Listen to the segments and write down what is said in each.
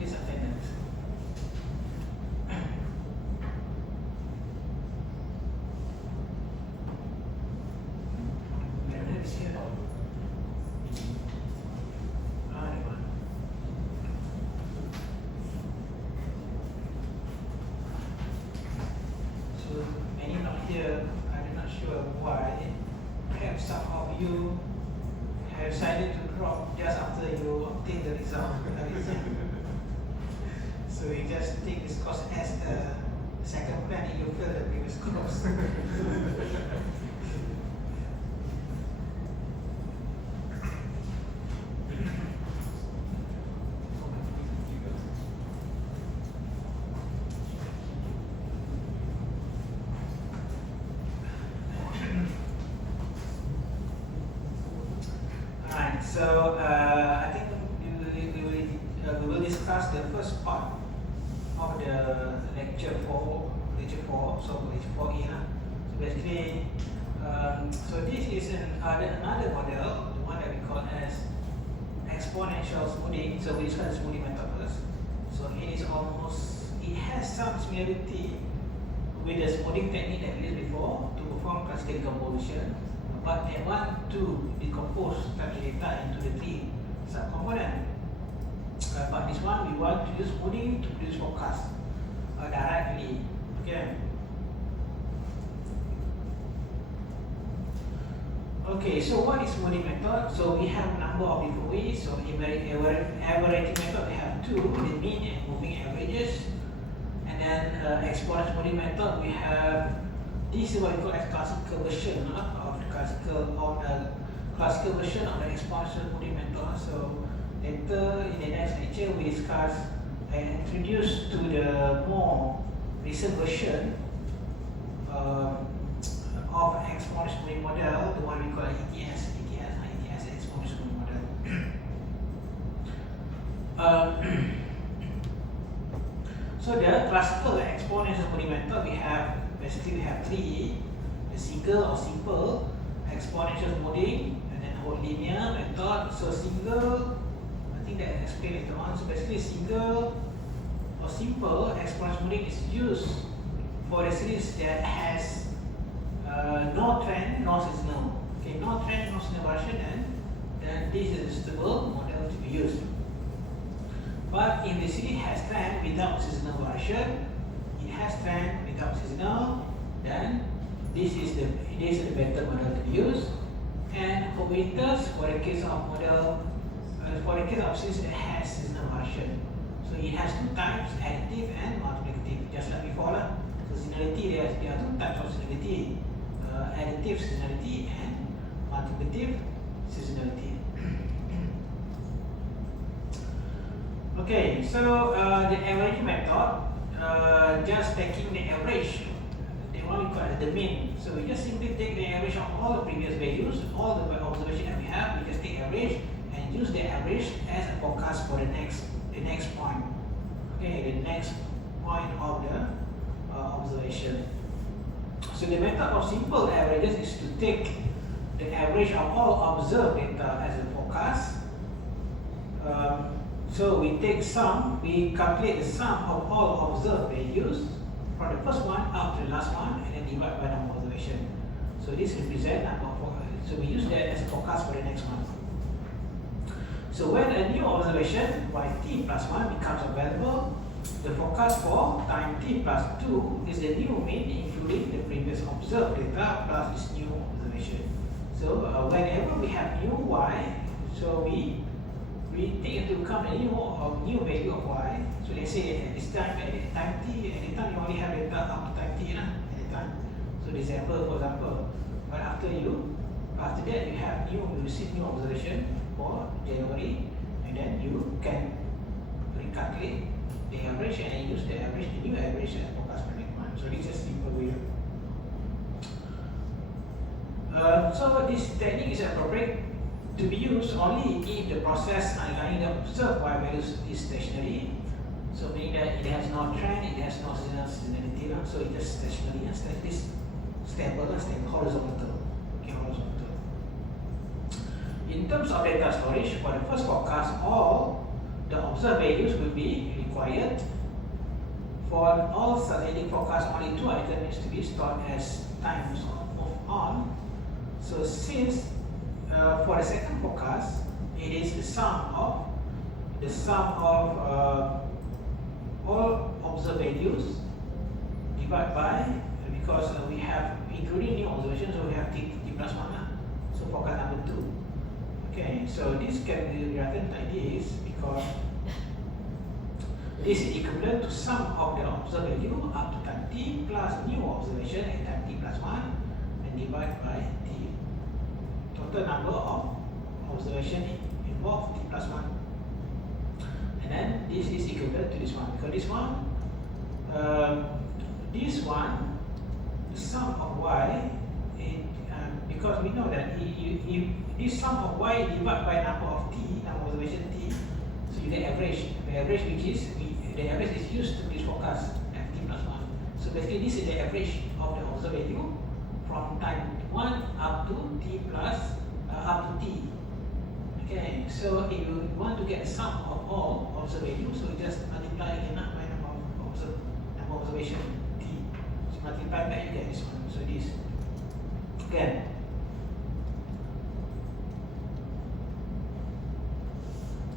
his attendance. So many not here. I'm not sure why. Perhaps some of you have decided to drop just after you obtain the result. So you just take this course as a second plan and you fail the previous course. Alright, so I think we will discuss the first part of the lecture 4, so lecture 4A. So basically, so this is another model, the one that we call as exponential smoothing. So we discuss the smoothing method first. So it has some similarity with the smoothing technique that we used before to perform classical decomposition, but they want to decompose structured data into the 3 subcomponents. But this one we want to use smoothing to produce forecast directly. Okay. Okay, so what is smoothing method? So we have a number of different ways. So averaging method we have 2, the mean and moving averages. And then exponential smoothing method we have, this is what we call as classical version of the classical version of the exponential smoothing method. So later in the next lecture we discuss and introduce to the more recent version of exponential smoothing model, the one we call ETS exponential smoothing model. So the classical exponential smoothing method we have 3: the single or simple exponential smoothing, and then whole linear method. So single, I think that I explain later on. So basically single or simple exponential smoothing is used for a series that has no trend, no seasonal. Okay, no trend, no seasonal variation, and then this is a suitable model to be used. But if the series has trend without seasonal variation, it has trend without seasonal, then this is the better model to be used. And for winters, for the case of model, for the case of series that has seasonal variation, so it has 2 types, additive and multiplicative, just like before lah. So seasonality, there are 2 types of seasonality, additive seasonality and multiplicative seasonality. Okay, so the averaging method, just taking the average, the one we call it the mean. So we just simply take the average of all the previous values, all the observation that we have. We just take average and use the average as a forecast for the next point. Okay, the next point of the observation. So the method of simple averages is to take the average of all observed data as a forecast. So we calculate the sum of all observed values from the first one up to the last one, and then divide by number of observation. So this represents number of, so we use that as a forecast for the next one. So when a new observation yt plus 1 becomes available, the forecast for time t plus 2 is the new mean, including the previous observed data plus this new observation. So whenever we have new y, so we take into account a new value of y. So let's say at this time, at time t, at the time you only have data up to time t at the time. So December, for example. But after that you receive new observation for January, and then you can recalculate the average and use the new average as forecast for next month. So this is a simple way. So this technique is appropriate to be used only if the process underlying the observed y values is stationary. So meaning that it has no trend, it has no seasonality, so it is stationary and stable, horizontal. Okay, horizontal. In terms of data storage, for the first forecast, all the observed values will be required. For all succeeding forecasts, only 2 items needs to be stored as times of on. So since for the second forecast, it is the sum of all observed values divided by, because we have including new observations, so we have t plus 1. So forecast number 2. Okay, so this can be written like this because this is equivalent to sum of the observed value up to time t plus new observation at time t plus 1 and divided by t. Total number of observation involved t plus 1. And then this is equivalent to this one, because this one, the sum of y, because we know that if this sum of y divided by number of t, number of observation t, so you get average. The average the average is used to this forecast at t plus 1. So basically this is the average of the observed value from time 1 up to t plus up to t. Okay, so if you want to get the sum of all observed values, so you just multiply again by number of observation t. So multiply that, you get this one. So this. Okay.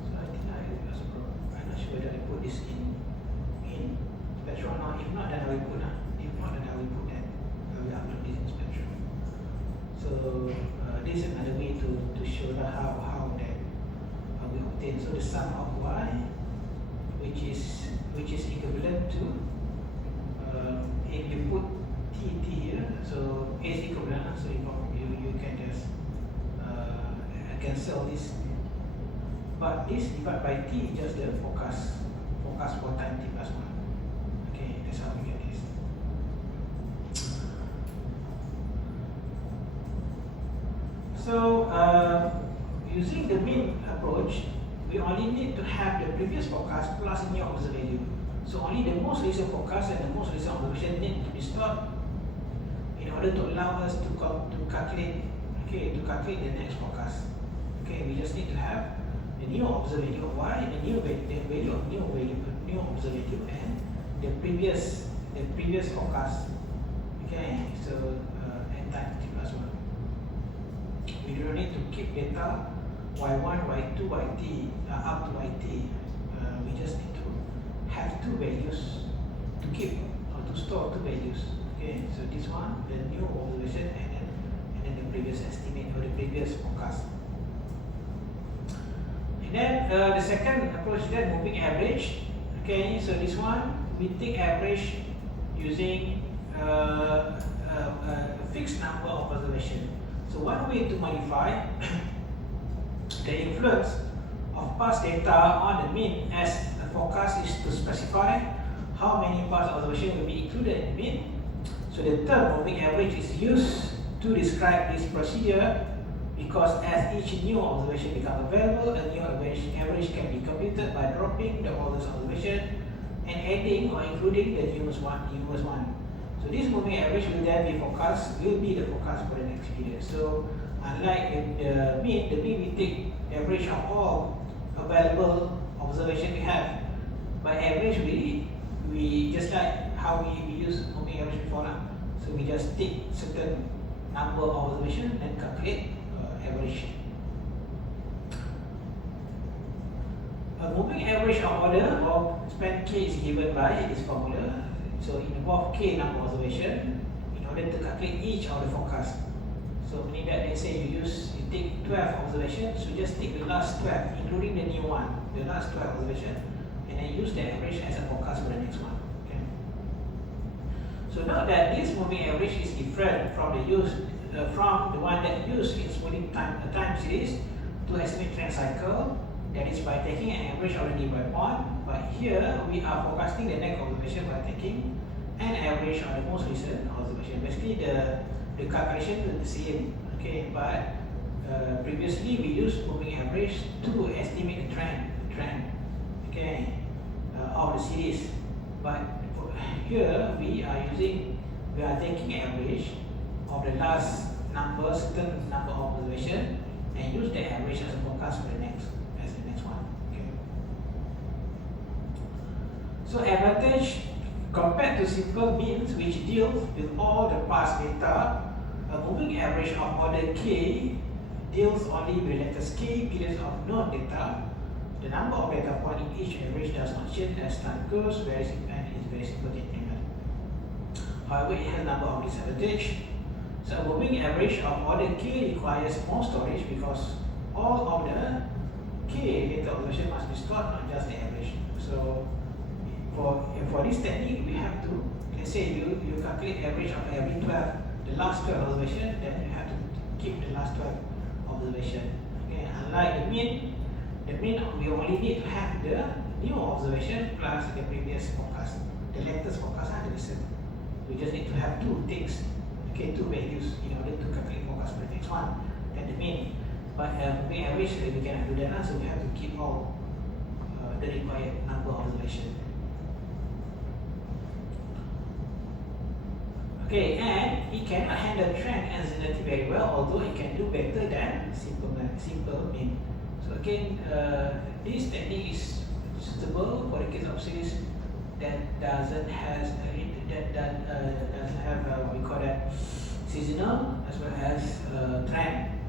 So I think I'm not sure whether I put this in Spectrum or not. If not, then I will put that. If not, then I will put that. I will upload this in Spectrum. So this is another way to show how that we obtain. So the sum of y, which is equivalent to if you put t here, so a is equivalent. So you can just cancel this. But this divided by t is just the forecast for time t plus 1. Okay, that's how we get this. So using the mean approach, we only need to have the previous forecast plus new observed value. So only the most recent forecast and the most recent observation need to be stored in order to allow us to calculate the next forecast. Okay, we just need to have the new observed value of y, the value of new observed value, and the previous forecast. Okay, so and time t plus 1. We don't need to keep data y1, y2, yt up to yt. We just need to have 2 values to keep or to store 2 values. Okay, so this one, the new observation, and then the previous estimate or the previous forecast. And then the second approach is then moving average. Okay, so this one we take average using a fixed number of observation. So one way to modify the influence of past data on the mean as a forecast is to specify how many past observations will be included in the mean. So the term moving average is used to describe this procedure because as each new observation becomes available, a new average can be computed by dropping the oldest observation and adding or including the newest one. So this moving average will then be the forecast for the next period. So unlike the mean we take average of all available observation we have. By average we just like how we use moving average before now. So we just take certain number of observation and calculate average. A moving average of order of span k is given by this formula. So it involves k number of observation in order to calculate each of the forecast. So meaning that let's say you take 12 observations, so just take the last 12, including the new one, the last 12 observation, and then use the average as a forecast for the next one. Okay. So now that this moving average is different from the one that used in smoothing time series to estimate trend cycle, that is by taking an average already by 1. But here we are forecasting the next observation by taking an average of the most recent observation. Basically the calculation is the same. Okay, but previously we used moving average to estimate the trend. Okay, of the series. But here we are taking average of the last certain number of observation and use the average as a forecast for the next one. Okay. So advantage compared to simple means, which deals with all the past data, a moving average of order k deals only with letters k periods of known data. The number of data points in each average does not change as time goes, and is very simple to implement. However, it has a number of disadvantages. So a moving average of order k requires more storage because all of the k data observation must be stored, not just the average. So for this technique, we have to, let's say you calculate average of every 12, the last 12 observation, then you have to keep the last 12 observation. Okay, unlike the mean we only need to have the new observation plus the previous forecast. The latest forecast are the same. We just need to have two things, okay, two values in order to calculate forecast for the next one. Then the mean. But moving average, we cannot do that, so we have to keep all the required number of observation. Okay, and it cannot handle trend and zenity very well, although it can do better than simple mean. So again, this technique is suitable for the case of series that doesn't have what we call that seasonal as well as trend.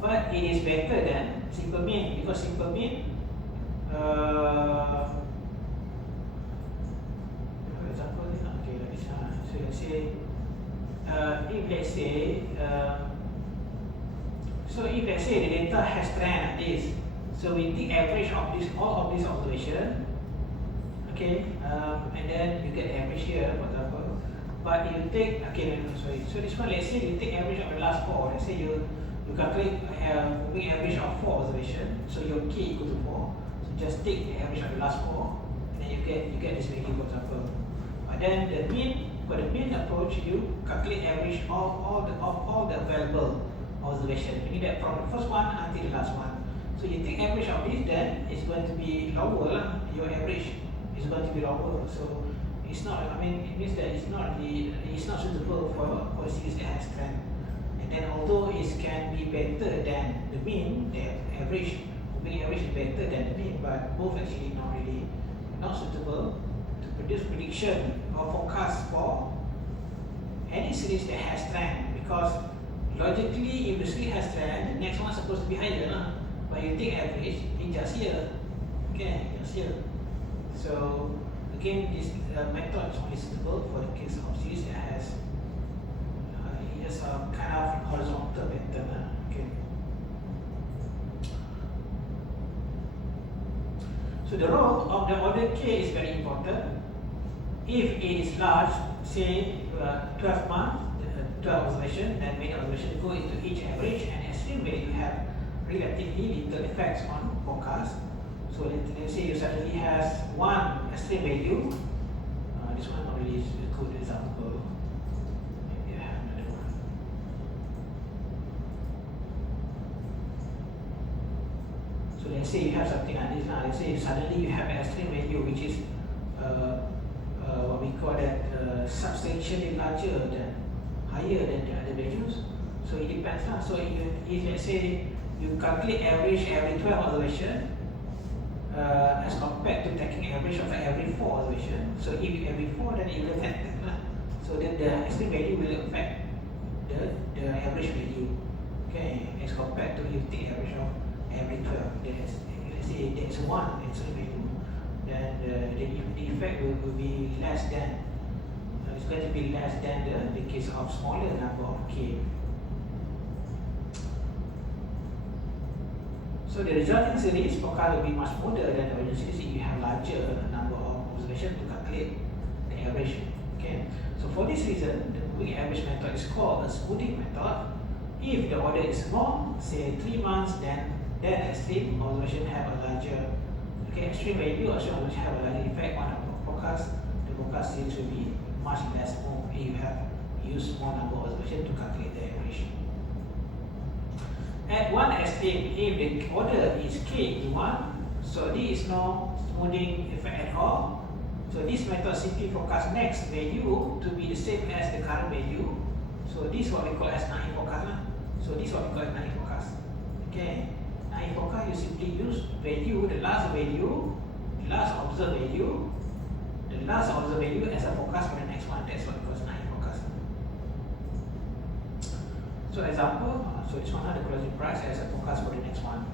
But it is better than simple mean, because simple mean, for example, okay, let me start. So let's say, if let's say the data has trend like this, so we take average of this, all of this observation, okay, and then you get average here, for example. But you take, so this one, let's say you take average of the last 4. Let's say you calculate moving average of 4 observation, so your k equal to 4. So just take the average of the last 4, and then you get this value, for example. But then the mean, for the mean approach, you calculate average of all the available observation, meaning that from the first one until the last one. So you take average of this, then it's going to be lower. Your average is going to be lower. So it's not. It means that it's not suitable for a series that has trend. And then although it can be better than the mean, the average, moving average is better than the mean, but both actually not suitable to produce prediction or forecast for any series that has trend, because logically, if the series has trend, the next one is supposed to be higher, but you take average, it's just here. Okay, just here. So again, this method is only suitable for the case of series that has just a kind of horizontal pattern. Okay. So the role of the order k is very important. If it is large, say 12 months, 12 observation, then many observations go into each average, and extreme value have relatively little effects on forecast. So let's say you suddenly has one extreme value. This one not really is a good example. Maybe I have another one. So let's say you have something like this. Let's say suddenly you have an extreme value which is what we call that substantially larger than, higher than the other values. So it depends. So if let's say you calculate average every 12 observation, as compared to taking average of every 4 observation. So if every 4, then it will affect that. So then the extreme value will affect the average value. Okay, as compared to if you take average of every 12. Let's say there's 1 extreme value, then the effect will be less than. It's going to be less than the case of smaller number of k. So the resulting series forecast will be much smoother than the original series if you have larger number of observations to calculate the average. Okay. So for this reason, the moving average method is called a smoothing method. If the order is small, say 3 months, then extreme observation have a larger, extreme value also have a larger effect on the forecast. The forecast series will be much less smooth if you have used small number of observations to calculate the average. At one extreme, if the order is k to 1, so there is no smoothing effect at all. So this method simply forecasts next value to be the same as the current value. So this is what we call as naive forecast. So this is what we call as naive forecast. Okay, naive forecast, you simply use value, the last observed value, the last observed value as a forecast for the next one. That's what we call night forecast. So example, so this one, the closing price as a forecast for the next one.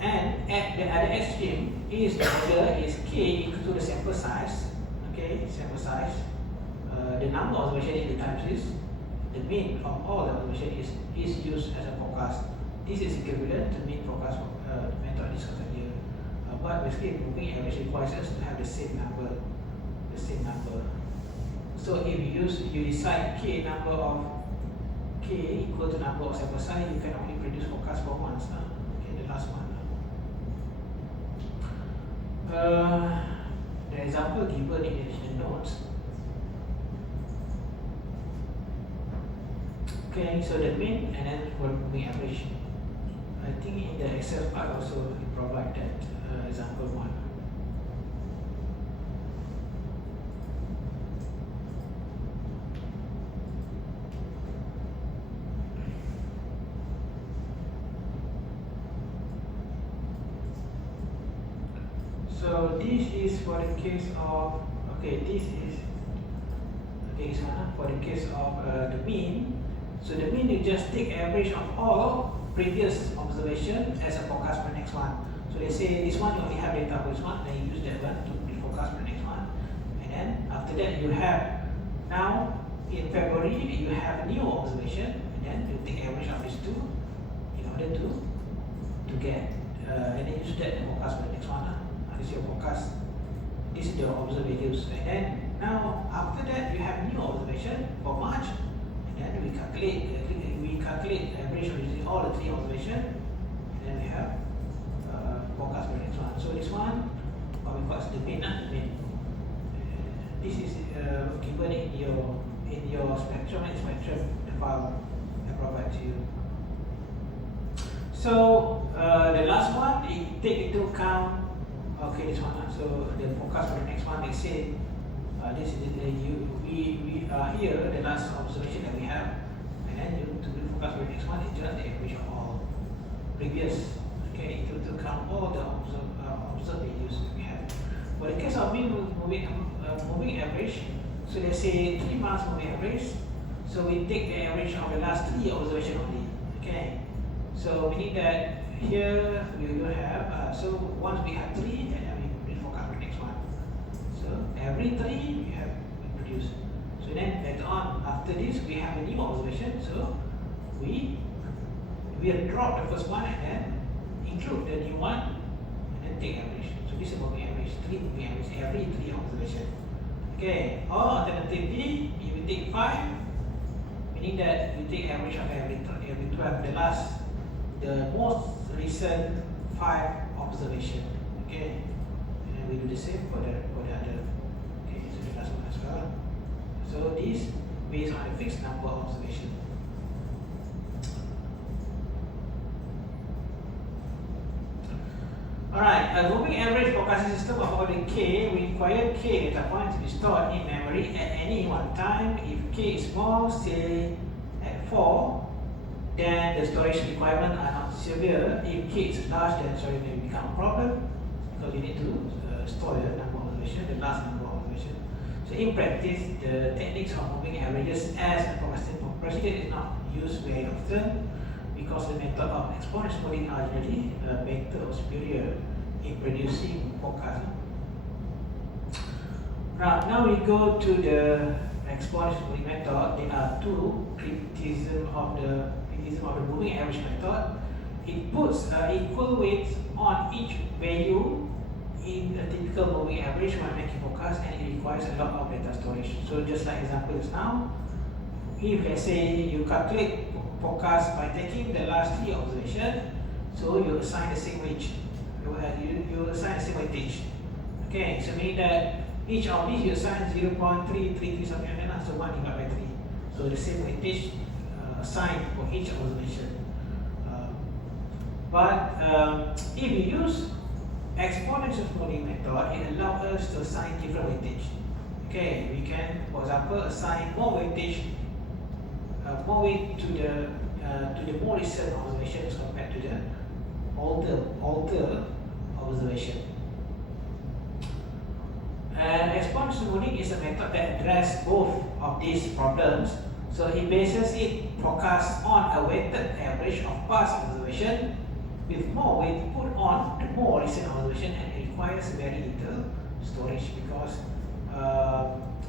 And at the other extreme is the order is k equal to the sample size. Okay, sample size. The number of observation in the time series, the mean of all the observation is used as a forecast. This is equivalent to mean forecast method discussed earlier. But basically, moving average requires us to have the same number. So if you decide k number of k equal to number of sample size, you can only produce forecast for once. Okay, the last one. The example given in the notes. Okay, so the mean and then for moving average. I think in the Excel part also you provide that example one. So this is for the case of, okay, this is for the case of the mean. So the mean, you just take average of all previous observation as a forecast for the next one. So they say this one you only have data for this one, then you use that one to be forecast for the next one. And then after that you have, now in February you have new observation, and then you take average of these two in order to get, and then use that to forecast for the next one. This is your forecast. This is your observed values. And then now after that you have new observation for March. And we calculate average using all the three observations, and then we have forecast for the next one. So this one, what we call the mean. This is given in your spectrum, the file I provide to you. So the last one, it take into account. Okay, this one. So the forecast for the next one, they say. This is we are here, the last observation that we have, and then you to do forecast for the next one is just the average of all previous. Okay, to count all the observed values that we have. For the case of moving average, so let's say 3 months moving average. So we take the average of the last 3 observation only. Okay, so meaning that here we will have. So once we have 3, then we forecast for the next one. So every 3 we produce. So then later on, after this we have a new observation. So we will drop the first one and then include the new one and then take average. So this is moving average, 3 moving average every 3 observation. Okay. Or alternatively, if you take 5, meaning that you take average of every 12. The most recent 5 observation. Okay. We do the same for the other. Okay, so the last one as well. So this based on a fixed number of observation. Alright, a moving average forecasting system of order k require k data points to be stored in memory at any one time. If k is small, say at 4, then the storage requirements are not severe. If k is large, then storage may become a problem because you need to store the number of observation, the last number of observation. So in practice, the techniques of moving averages as a forecasting procedure is not used very often because the method of exponential modeling are generally better or superior in producing forecasts. Now we go to the exponential modeling method. There are 2 criticisms of the moving average method. It puts equal weights on each value in a typical moving average when making forecast, and it requires a lot of data storage. So just like example is now, if let's say you calculate forecast by taking the last 3 observations, so you assign the same weight. You assign the same weightage. Okay, so meaning that each of these you assign 0.333 something like that, so 1 divided by 3. So the same weightage assigned for each observation. But if you use exponential modeling method, it allows us to assign different weightage. Okay, we can, for example, assign more weightage, more weight to the more recent observations compared to the older observation. And exponential smoothing is a method that addresses both of these problems. So it bases it forecast on a weighted average of past observation with more weight put on the more recent observation, and it requires very little storage because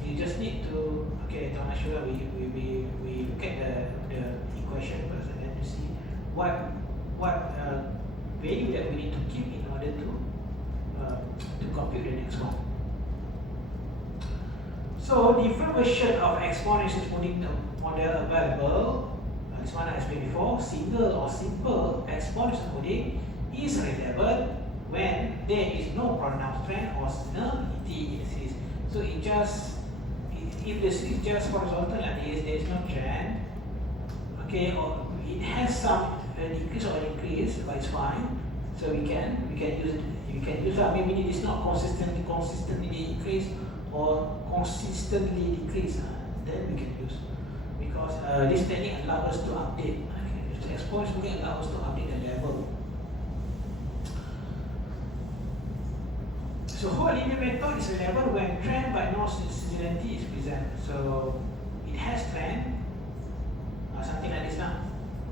you just need to, okay, to make sure we look at the equation first and then to see what value that we need to keep in order to compute the next one. So different version of exponential smoothing model available. This one I explained before. Single or simple exponential smoothing is relevant when there is no pronounced trend or seasonality in the series. So if the series is just horizontal like this, there is no trend. Okay, or it has some decrease or increase, but it's fine. So we can use it. You can use that. Maybe it is not consistently increase or consistently decrease. Then we can use, because this technique allows us to update. The exponential smoothing allows us to update the level. So whole linear method is relevant when trend but no seasonality is present. So it has trend, something like this now.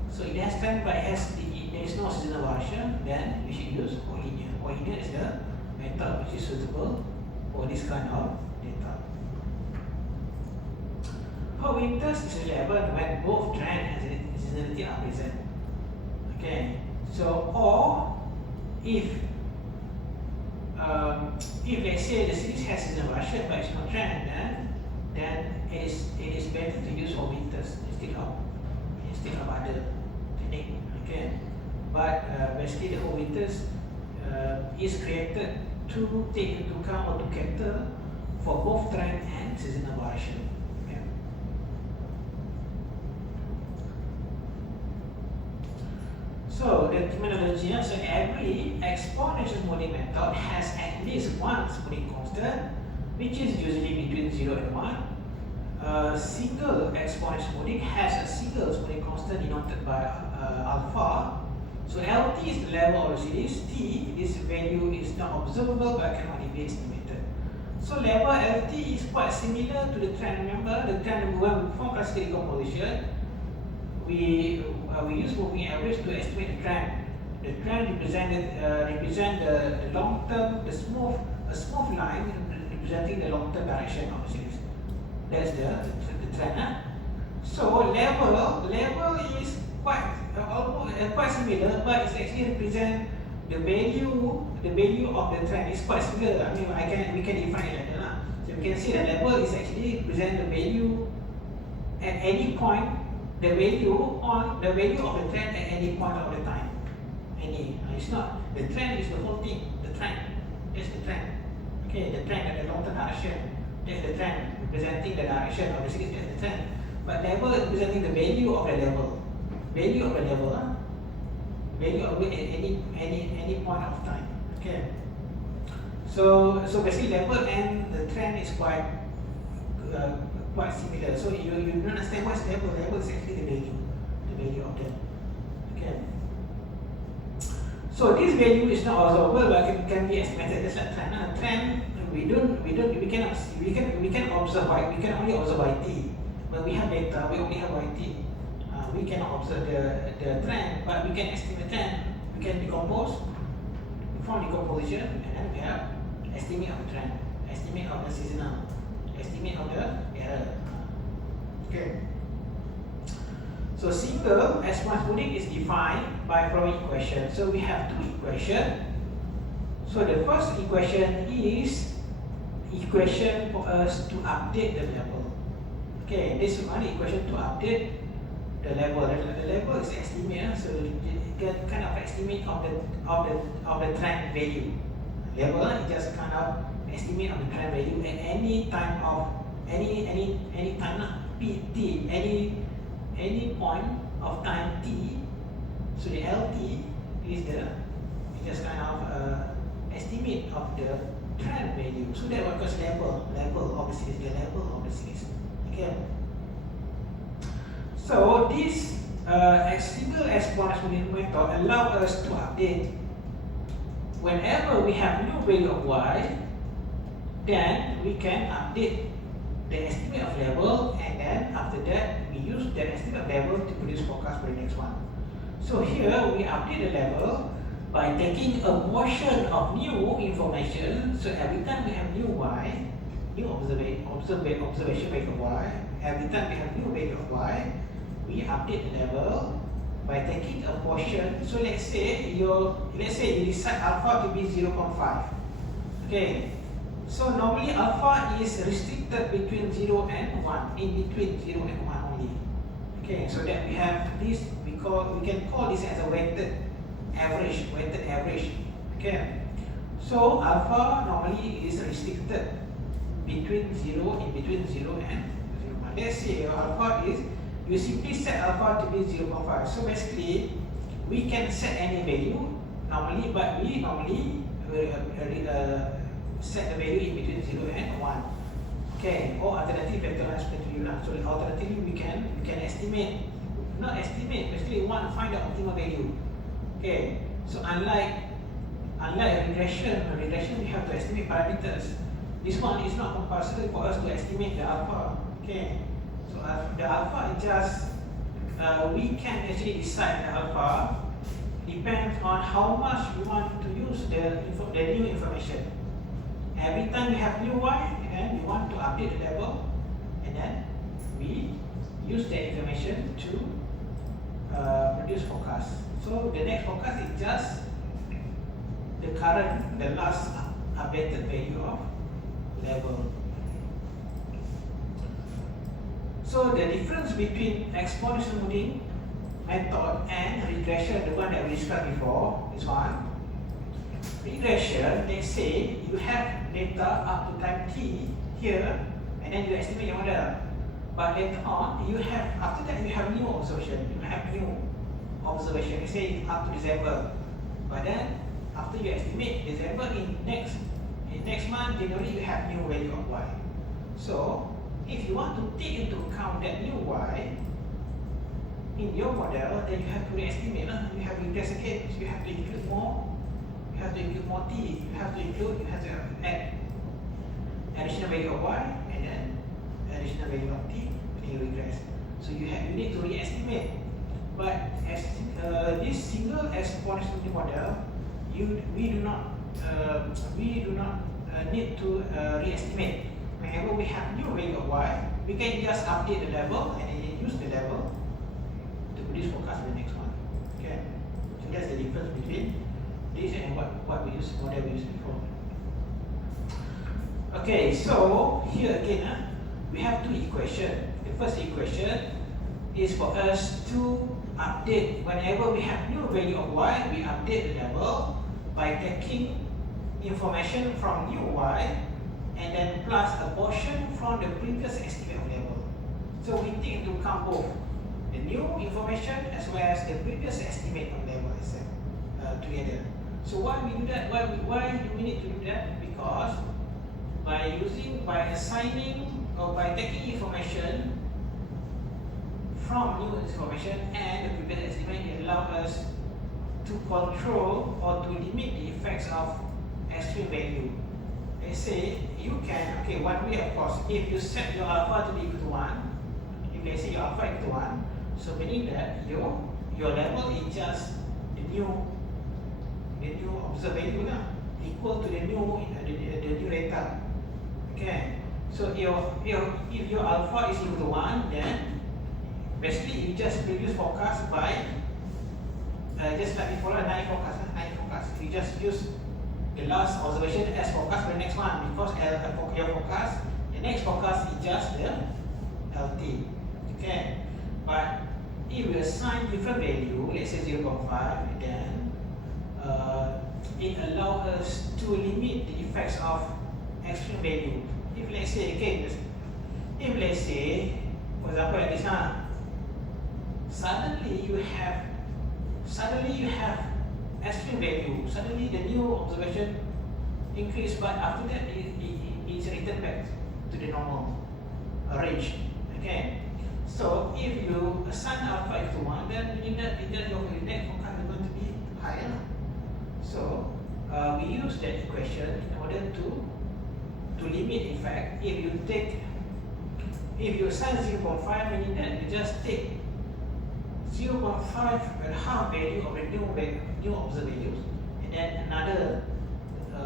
So it has trend but there is no seasonal variation, then we should use whole linear. Whole linear is the method which is suitable for this kind of data. Whole winters is relevant when both trend and seasonality are present. Okay, so or if let's say the series has seasonal variation but it's not trend, then it is better to use whole winters instead of other technique. Okay, but basically the whole winters is created to take into account or to cater for both trend and seasonal variation. Okay. So the terminology, so every exponential smoothing method has at least one smoothing constant, which is usually between 0 and 1. Single exponential smoothing has a single smoothing constant denoted by alpha. So LT is the level of the series. T, this value is not observable but can only be estimated. So level LT is quite similar to the trend. Remember, the trend when we perform classical decomposition, we use moving average to estimate the trend. The trend represent the long term, a smooth line representing the long term direction of the series. That's the trend. So level is quite similar, but it's actually represent the value of the trend is quite similar. I mean, we can define it like that. So we can see that level is actually represent the value at any point, the value of the trend at any point of the time. It's not the trend is the whole thing. The trend, that's the trend. Okay, the trend at the long term direction, that's the trend representing the direction of the series. That's the trend. But level is representing the value of the level. Value of the level, value of it at any point of time. Okay. So basically level and the trend is quite similar. So you don't understand what's level. Level is actually the value of them. Okay. So this value is not observable but can be estimated. That's like trend. Trend we can observe y. We can only observe yt. When we have data, we only have yt. We cannot observe the trend, but we can estimate trend. We can perform decomposition, and then we have estimate of the trend, estimate of the seasonal, estimate of the error. Okay. So single exponential smoothing is defined by following equation. So we have two equations. So the first equation is equation for us to update the level. Okay, this is one equation to update the level. The level is estimate, so you get kind of estimate of the trend value. Level is just kind of estimate of the trend value at any time of any time t, any point of time t. So the LT is just kind of estimate of the trend value. So that what goes level of the series, the level of the series. Okay. So this single exponential smoothing method allows us to update whenever we have new value of y. then we can update the estimate of level, and then after that we use that estimate of level to produce forecast for the next one. So here we update the level by taking a portion of new information. So every time we have new y, new observation value of y, every time we have new value of y, we update the level by taking a portion. So let's say you decide alpha to be 0.5. Okay. So normally alpha is restricted between 0 and 1, in between 0 and 1 only. Okay, so that we have this, we can call this as a weighted average. Okay. So alpha normally is restricted between 0 and 0.1. Let's say your alpha is, you simply set alpha to be 0.5. So basically we can set any value normally, but we normally set the value in between 0 and 1. Okay, or alternative vectorized value. So alternatively we can estimate, not estimate, basically we want to find the optimal value. Okay, so unlike regression we have to estimate parameters. This one is not compulsory for us to estimate the alpha. Okay, so the alpha is just we can actually decide the alpha depends on how much we want to use the new information. Every time we have new y, and we want to update the level, and then we use that information to produce forecast. So the next forecast is just the last updated value of level. So the difference between exponential smoothing method and regression, the one that we discussed before, is one. Regression, let's say you have data up to time t here, and then you estimate your model. But later on, after that you have new observation. Let's say up to December. But then after you estimate December, in next month, January, you have new value of y. So if you want to take into account that new y in your model, then you have to re-estimate. You have regress again, so you have to include more. You have to include more t. You have to add additional value of y, and then additional value of t when you regress. So you need to re-estimate. But as this single exponential model, we do not need to re-estimate. Whenever we have new value of y, we can just update the level and then use the level to produce forecast for the next one. Okay, so that's the difference between this and what we used before. Okay, so here again, we have two equations. The first equation is for us to update. Whenever we have new value of y, we update the level by taking information from new y and then plus a portion from the previous estimate of level. So we take into account both the new information as well as the previous estimate of level together. So why we do that? Why do we need to do that? Because by assigning or by taking information from new information and the previous estimate, it allows us to control or to limit the effects of extreme value. Let's say you can, one way of course, if you set your alpha to be equal to 1, if let's say your alpha equal to 1, so meaning that your level is just the new observed value equal to the new data. Okay, so if your alpha is equal to 1, then basically you just produce forecast by just like before night forecast. You just use the last observation as forecast for the next one, because your forecast, the next forecast is just the LT. Okay, but if we assign different value, let's say 0.5, then it allows us to limit the effects of extreme value. If let's say, for example, like this, suddenly you have extreme value. Suddenly the new observation increase, but after that it's returned back to the normal range. Okay, so if you assign alpha equal to 1, then your net forecast is going to be higher. So we use that equation in order to to limit effect, if you assign 0.5, meaning that you just take 0.5 and half value of the new observed values, and then another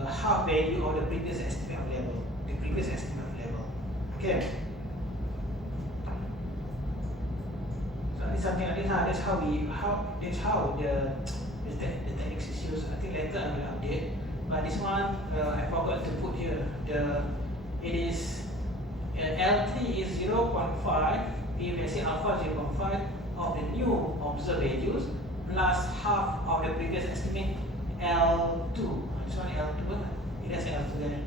half value of the previous estimate of level. Okay. So it's something like this. That's how the techniques is used. I think later I will update. But this one I forgot to put here. It is L3 is 0.5. If let's say alpha 0.5 of the new observed values plus half of the previous estimate L2. This one L2. It has L2 there.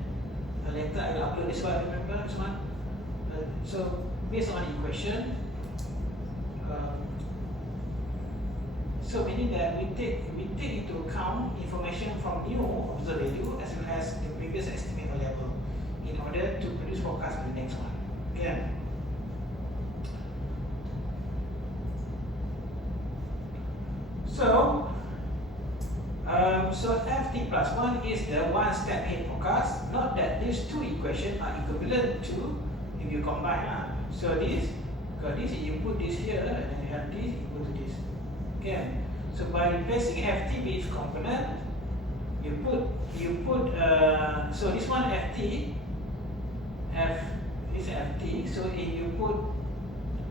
Later I will upload this one. Remember this one. So based on the equation. So meaning that we take into account information from new observed value as well as the previous estimate level in order to produce forecast for the next one. Okay. So FT plus 1 is the one step ahead forecast. Note that these two equations are equivalent to if you combine. So this, because this you put this here and then you have this equal to this. Okay. So by replacing FT with each component, you put so this one FT, is FT. So if you put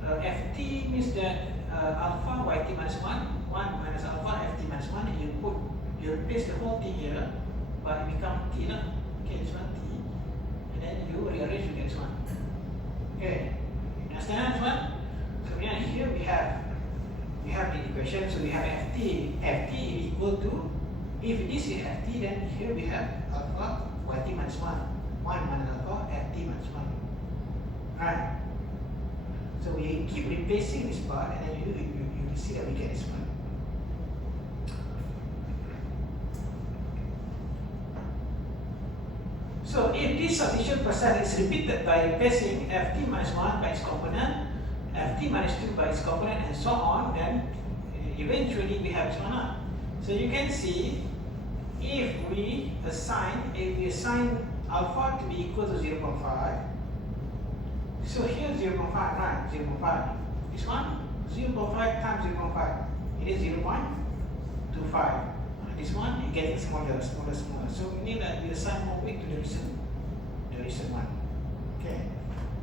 FT means that alpha YT minus 1 minus alpha FT minus 1, you replace the whole thing here, but it becomes T lah. Okay, this one T, and then you rearrange with this one. Okay, you understand this one? So here we have the equation. So we have FT is equal to, if this is FT, then here we have alpha YT minus 1 minus alpha FT minus 1. Right. So we keep replacing this part, and then you see that we get this one. So if this substitution process is repeated by replacing Ft minus 1 by its component, Ft minus 2 by its component, and so on, then eventually we have this one. So you can see, if we assign alpha to be equal to 0.5, so here 0.5, right? 0.5. This one 0.5 times 0.5. It is 0.25. This one is getting smaller. So we need that we assign more weight to the recent one. Okay.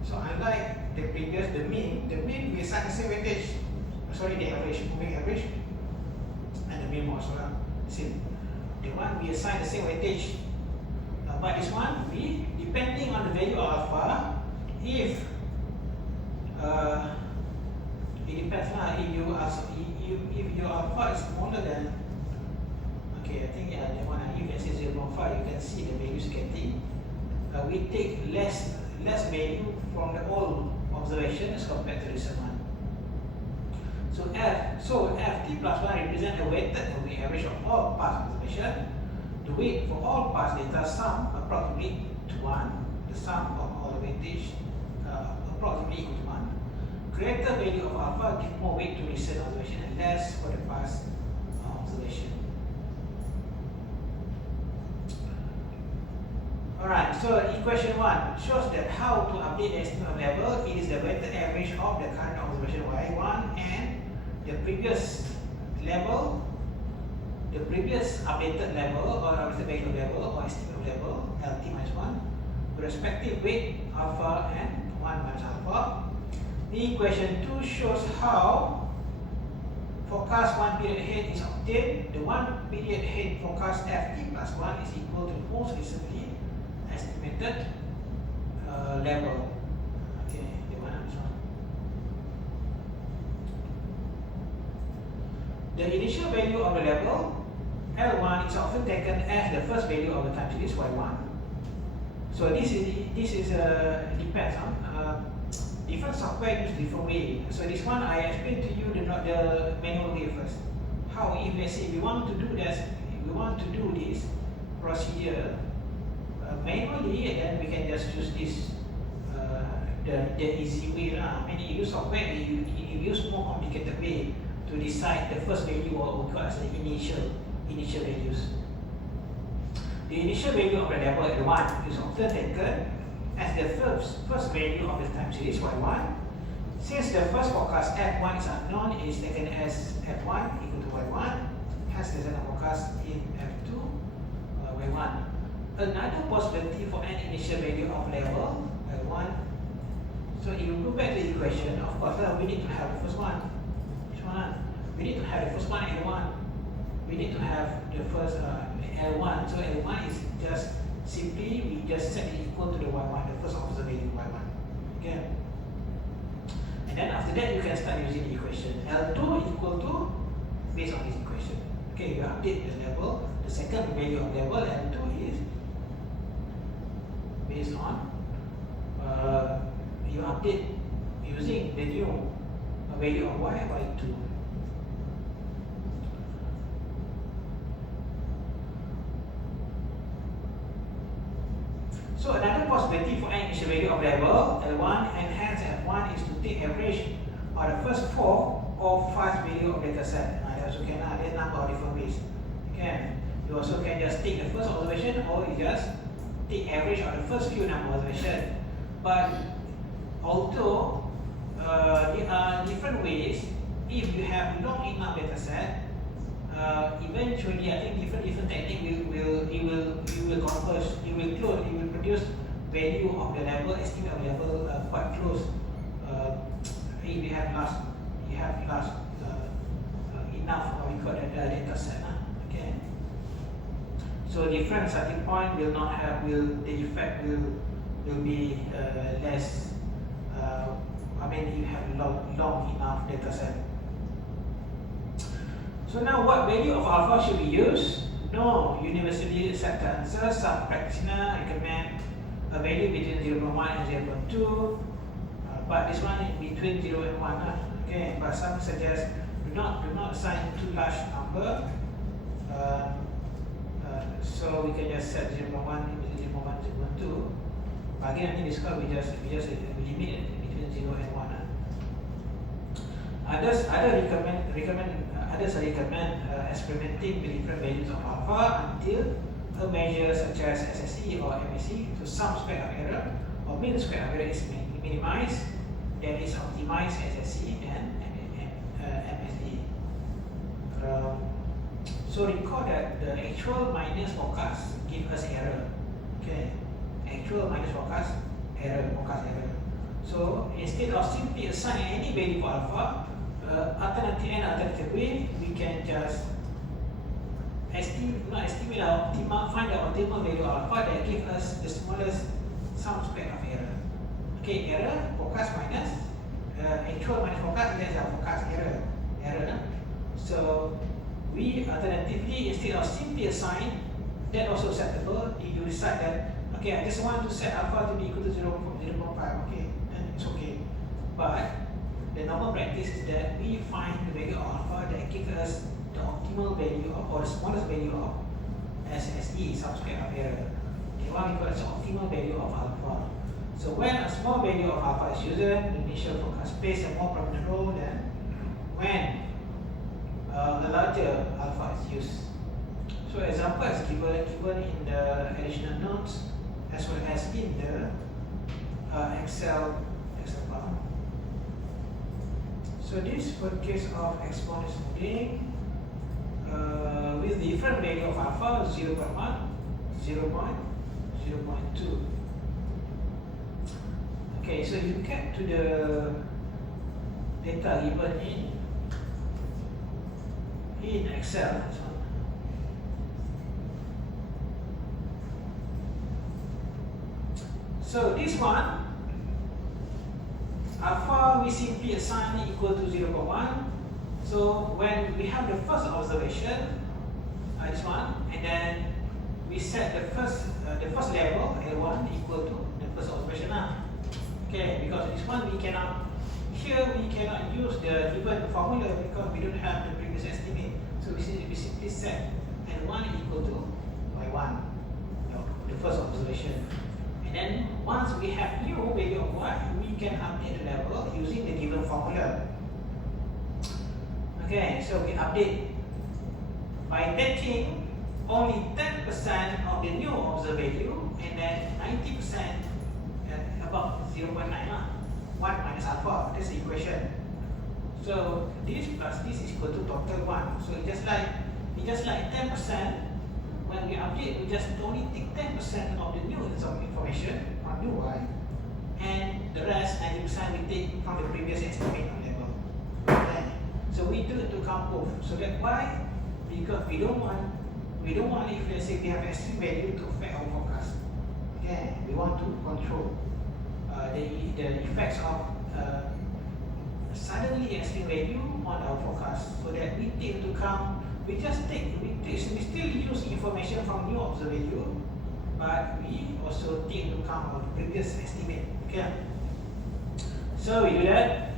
So unlike the previous, the mean we assign the same weightage. Sorry, the average, moving average, and the mean also same. The one we assign the same weightage. But this one, we depending on the value of alpha, if it depends lah. If your alpha is smaller than, okay, I think that one. If let's say 0.5, you can see the values getting. We take less value from the old observation as compared to this one. So Ft plus 1 represents the weighted moving average of all past observation. The weight for all past data sum approximately to 1. The sum of all the weightage approximately equal to 1. Greater value of alpha give more weight to recent observation and less for the past observation. Alright, so equation 1 shows that how to update the estimate of level. It is the weighted average of the current observation Y1 and the previous level, the previous updated level or updated value level or estimate of level, LT minus 1, with respective weight alpha and 1 minus alpha. The equation 2 shows how forecast 1 period ahead is obtained. The 1 period ahead forecast Ft plus 1 is equal to the most recently estimated level. Okay, the one. The initial value of the level L1 is often taken as the first value of the time series Y1. So this is depends on different software use different way. So this one I explain to you the manual way first. How, if let's say we want to do this, procedure manually, and then we can just use this the easy way lah. When you use software, you use more complicated way to decide the first value, or we call as the initial values. The initial value of the level L1 is often taken as the first value of the time series y1. Since the first forecast f1 is unknown, it is taken as f1 equal to y1. Hence the second forecast in f2 y1. Another possibility for an initial value of level L1. So if you go back to the equation, of course we need to have the first one. Which one? We need to have the first one L1. We need to have the first L1. So L1 is just simply we just set it equal to the y1, the first observed value y1. Okay. And then after that you can start using the equation. L2 equal to based on this equation. Okay, you update the level. The second value of level L2 is based on you update using the new value of y by 2. So another possibility for an initial value of level L1 and hence F1 is to take average of the first 4 or 5 value of data set. That also can there are a number of different ways. Okay. You also can just take the first observation or you just take average of the first few number of observation. But although there are different ways, if you have long enough data set, eventually I think different technique will converge, it will produce value of the level, estimate of level quite close. If you have enough we call that data set. Okay. So different starting point will not have the effect will be less. I mean, you have long enough data set. So now, what value of alpha should we use? No universally accepted answer. Some practitioners recommend a value between 0.1 and 0.2, but this one is between 0 and 1. Okay, but some suggest do not assign too large number. So we can just set 0.1 between 0.1 and 0.2. But again, I think this call we just limit it between 0 and 1. Others recommend experimenting with different values of alpha until a measure such as SSE or MSE, so some square of error or mean square of error is minimized, that is optimized SSE and MSE. So recall that the actual minus forecast give us error. Okay, actual minus forecast error. So instead of simply assigning any value for alpha, alternative way, we can just find the optimal value of alpha that gives us the smallest sum square of error. Okay, error, forecast minus actual minus forecast, that's our forecast error. So we alternatively, instead of simply assign, that also acceptable. If you decide that, okay, I just want to set alpha to be equal to 0.5, okay, then it's okay. But the normal practice is that we find the value of alpha that gives us the optimal value of, or the smallest value of SSE, subsquare of error. Okay, what we call as the optimal value of alpha. So when a small value of alpha is used, the initial forecast plays a more prominent role than when a larger alpha is used. So example is given in the additional notes as well as in the Excel file. So this for the case of exponential modeling with different value of alpha 0.1, 0.2. Okay, so you get to the data given in Excel. So this one, alpha we simply assign equal to 0.1. So when we have the first observation, this one, and then we set the first level L1 equal to the first observation. Okay, because this one we cannot use the given formula because we don't have the previous estimate. So we simply set L1 equal to Y1, the first observation. And then once we have new value of y, we can update the level using the given formula. Okay, so we update by taking only 10% of the new observed value and then 90% about 0.9 lah. 1 minus alpha, that's the equation. So this plus this is equal to total 1. So it's just like 10%. When we update, we just only take 10% of the new information on new y, and the rest 90% we take from the previous estimate on level. Okay. So we do it to account both. So that's why, because we don't want if let's say we have extreme value to affect our forecast. Okay, we want to control the effects of suddenly extreme value on our forecast, so that we take into account. We still use information from new observed value, but we also take into account our previous estimate. Okay. So we do that.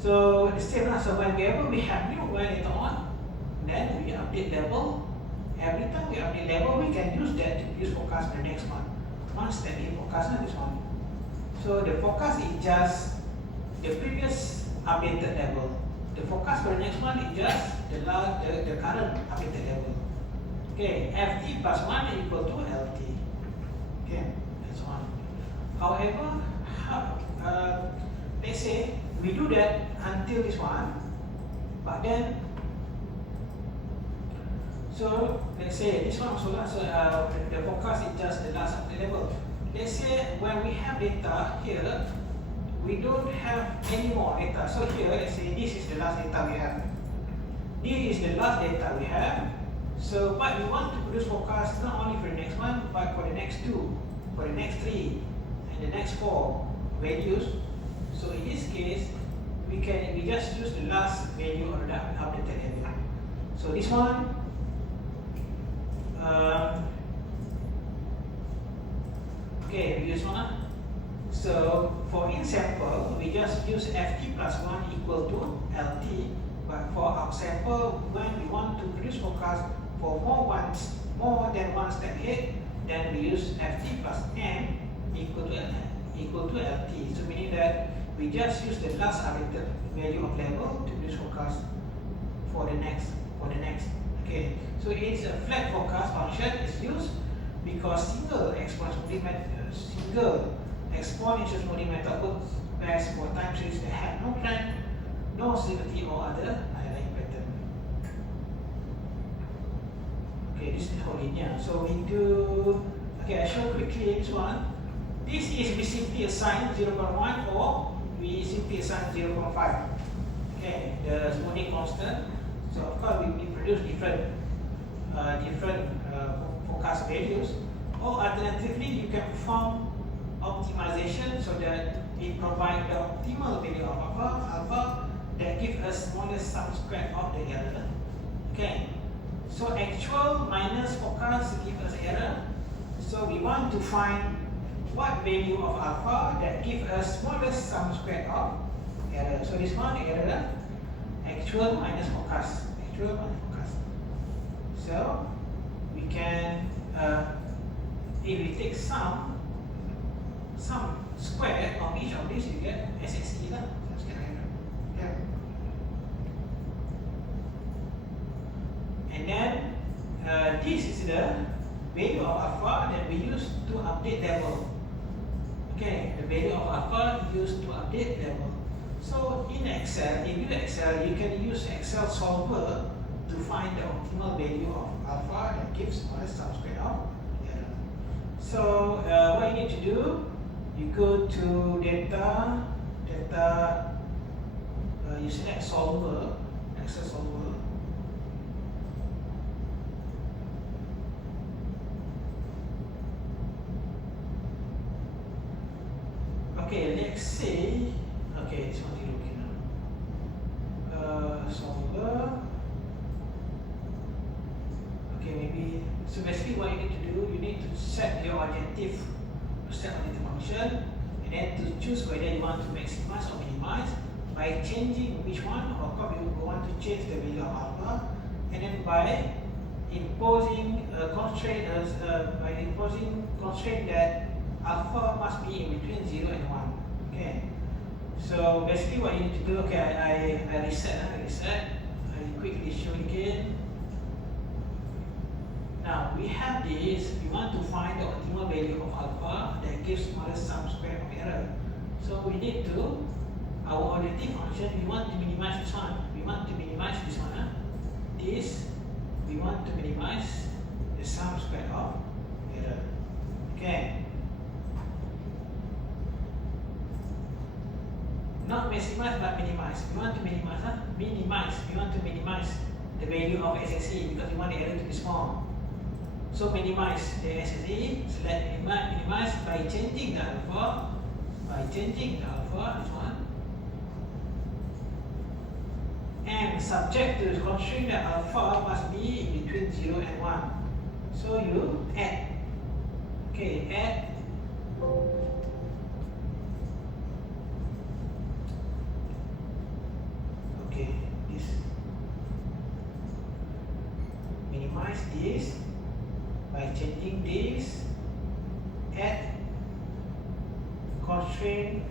So the same lah. So whenever we have new y later on, then we update level. Every time we update level, we can use that to use forecast for the next one. Once that we forecast on this one. So the forecast is just the previous updated level. The forecast for the next one is just the current updated level. Okay, Ft plus 1 equal to Lt. Okay, that's one. However, let's say we do that until this one, but then, so let's say this one also, so the forecast is just the last updated level. Let's say when we have data here, we don't have any more data. So here, let's say this is the last data we have. This is the last data we have. So, but we want to produce forecast not only for the next one, but for the next 2, for the next 3, and the next 4 values. So in this case, we just use the last value of the updated level. So this one, okay, we use one. So for in sample, we just use Ft plus 1 equal to Lt. But for our sample, when we want to produce forecast for more than one step ahead, then we use Ft plus n equal to Lt. So meaning that we just use the last updated value of level to produce forecast for the next. Okay. So it's a flat forecast function is used because single exponential smoothing method works best for time series that have no trend, no stability or other underlying pattern. Okay, this is for linear. So we do, okay, I show quickly this one. This is we simply assign 0.1 or we simply assign 0.5. Okay, the smoothing constant. So of course we produce different forecast values, or alternatively you can perform optimization so that it provides the optimal value of alpha that gives us smallest sum squared of the error. Okay, so actual minus forecast gives us error. So we want to find what value of alpha that gives us smallest sum squared of error. So this one error, actual minus forecast. So we can, if we take sum square of each of these, you get SSE lah. Yeah. And then this is the value of alpha that we use to update level. Okay, the value of alpha used to update level. So in Excel, if you Excel, you can use Excel solver to find the optimal value of alpha that gives us sum square of error. So what you need to do, you go to data, you select solver, Excel solver. Okay, let's say, okay, this one you're looking at. Solver. Okay, maybe, so basically what you need to do, you need to set your objective, function, and then to choose whether you want to maximize or minimize by changing which one, or you want to change the value of alpha, and then by imposing a constraint, that alpha must be in between 0 and 1. Okay. So basically what you need to do, okay, I reset, I quickly show it again. Now, Now we have this, we want to find the optimal value of alpha that gives smallest sum square of error. So we need to, our objective function, we want to minimize this one. We want to minimize this one. This, we want to minimize the sum square of error. Okay. Not maximize but minimize. We want to minimize, minimize. We want to minimize the value of SSE because we want the error to be small. So minimize the SSE, select minimize by changing the alpha, this one, and subject to the constraint that alpha must be in between 0 and 1. So you add, okay, add this, minimize this by changing this, add constraint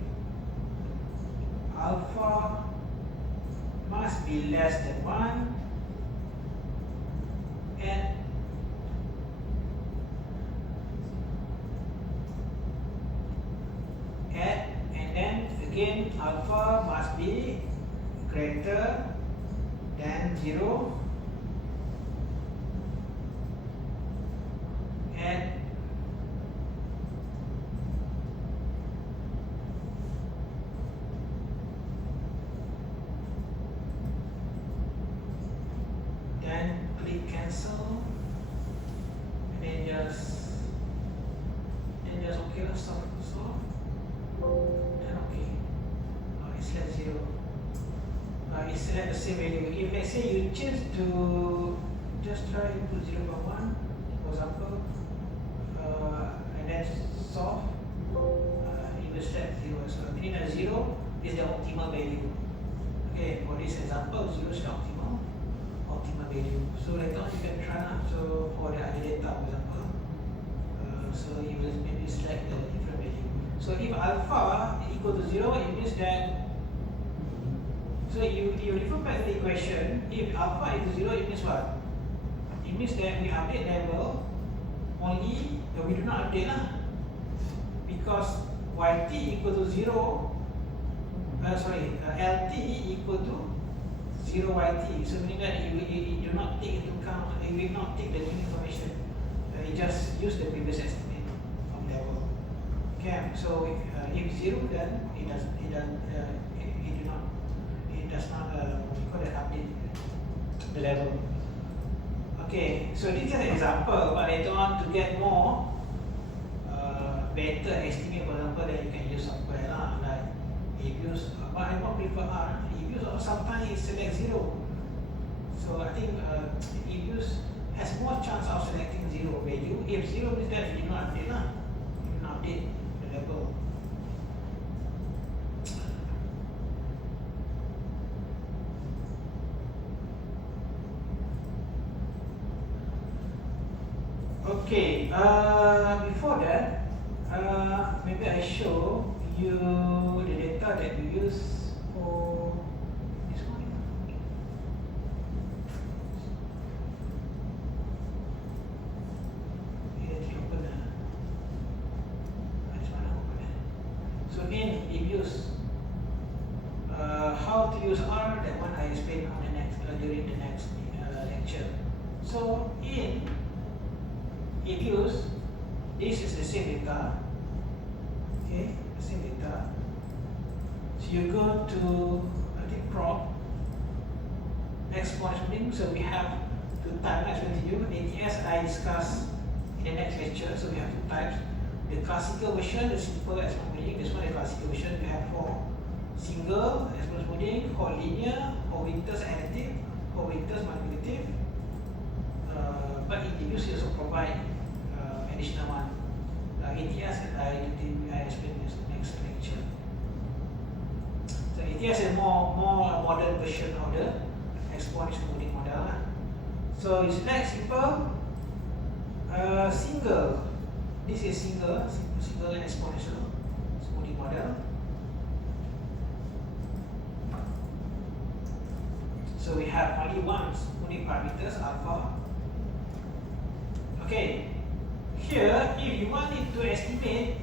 alpha must be less than 1, add and then again alpha must be greater than 0, and then click cancel, and then just okay, let's stop. Then okay, select 0. Select the same value. If let's say you choose to just try to put 0.1, for example, and then solve, you will select 0 as well. Meaning that 0 is the optimal value. Okay, for this example, 0 is the optimal value. So later on you can try. So for the other data, for example, so you will maybe select the different value. So if alpha equal to 0, it means that. So you refer back to the equation. If alpha is 0, it means what? It means that we update level only, we do not update because yt equal to 0, lt equal to 0 yt. So meaning that you do not take into account, you will not take the new information. You just use the previous estimate from level. Okay, so if 0, then it does not we call it update the level. Okay, so this is an example, but later on to get more better estimate, for example, then you can use software like if use, but I don't prefer R. If use sometimes it select 0. So I think if use has more chance of selecting 0 value. If 0 means that you do not update you do not update the level. Okay, before that, maybe I show you the data that we use for this one. Open so in use how to use R, that one I explain on the next during the next lecture. So in use, this is the same data. Okay, the same data. So you go to prop exponential. So we have two types. I explain to you. ATS I discuss in the next lecture. So we have two types. The classical version, the simple exponential. This one the classical version. We have for single exponential, for linear, for vectors additive, for vectors manipulative. But in use you also provide additional one. ATS I explain this next lecture. So ATS is more modern version of the exponential smoothing model. So you select simple, single. This is single exponential smoothing model. So we have only one smoothing parameters alpha. Okay, here if you want it to estimate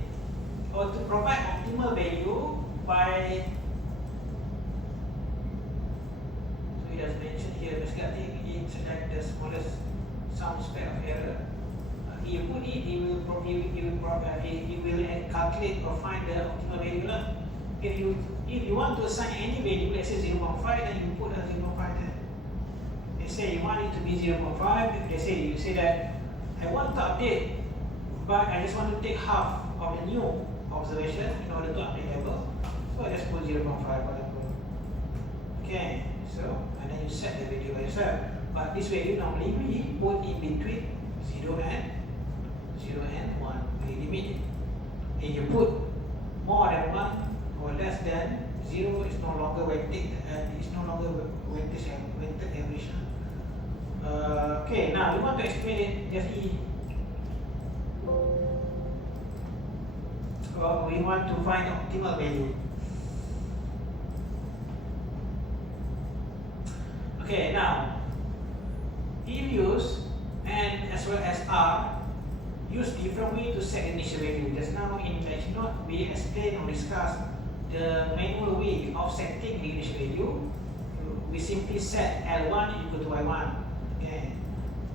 or to provide optimal value by, so it has mentioned here, basically I think it's like the smallest some speck of error. You put it, it will calculate or find the optimal value lah. If you want to assign any value, let's say 0.5, then you put a 0.5 there. Let's say you want it to be 0.5. Let's say you say that I want to update, but I just want to take half of the new observation in order to update level. So I just put 0.5 whatever. Okay, so and then you set the value by yourself. But this value normally we put in between 0 and 1. We limit it. If you put more than 1 or less than 0, it's no longer weighted and it's no longer weighted average. Okay, now we want to estimate it just E. Well, we want to find optimal value. Okay, now if use N as well as R, use different way to set initial value. Just now in lecture note we explain or discuss the manual way of setting the initial value. We simply set L1 equal to Y1. Okay,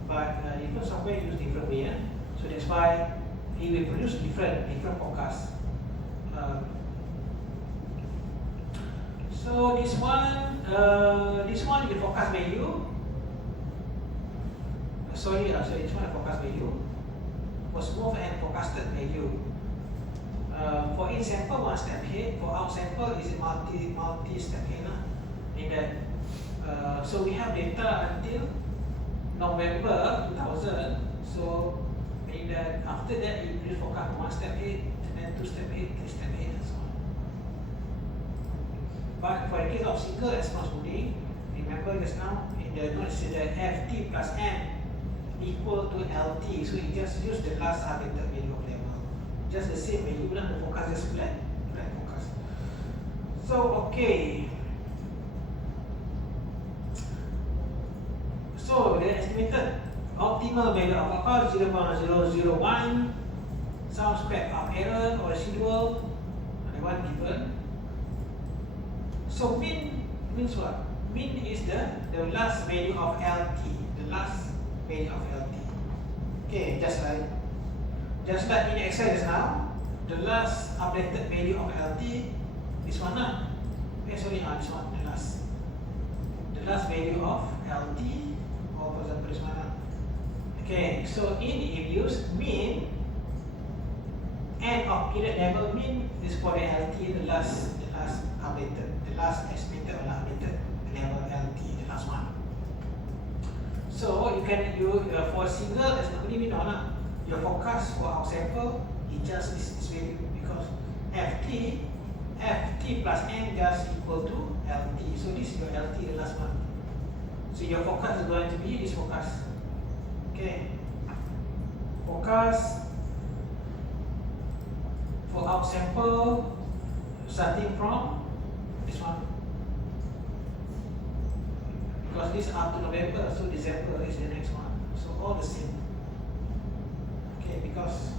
but different software use different way. So that's why it will produce different forecasts. So this one is the forecast value. Sorry, this one is forecast value. Was moved and forecasted value. For in sample, one step ahead. For out sample, is it multi step ahead? In that, so we have data until November 2000. So in that, after that, you will forecast one step ahead, and then two step ahead, three step ahead, and so on. But for the case of single response modeling, remember just now in the note it said that Ft plus M equal to LT, so you just use the last updated value of level. Just the same value, the forecast just flat forecast. So okay. So the estimated optimal value of forecast 0.001, some speck of error or residual, the one given. So mean means what? Mean is the last value of LT, the last value of LT. Okay, just like in Excel just now, the last updated value of LT, this one lah. This one, the last value of LT, or for example this one lah. Okay, so in use mean, end of period level mean is for the LT, the last updated, the last estimated or updated level LT, the last one. So you can for single as we know lah, your forecast for our sample it just this value because Ft plus N just equal to LT. So this is your LT, the last one. So your forecast is going to be this forecast. Okay. Forecast for our sample starting from this one. Because this up to November, so December is the next one. So all the same. Okay, because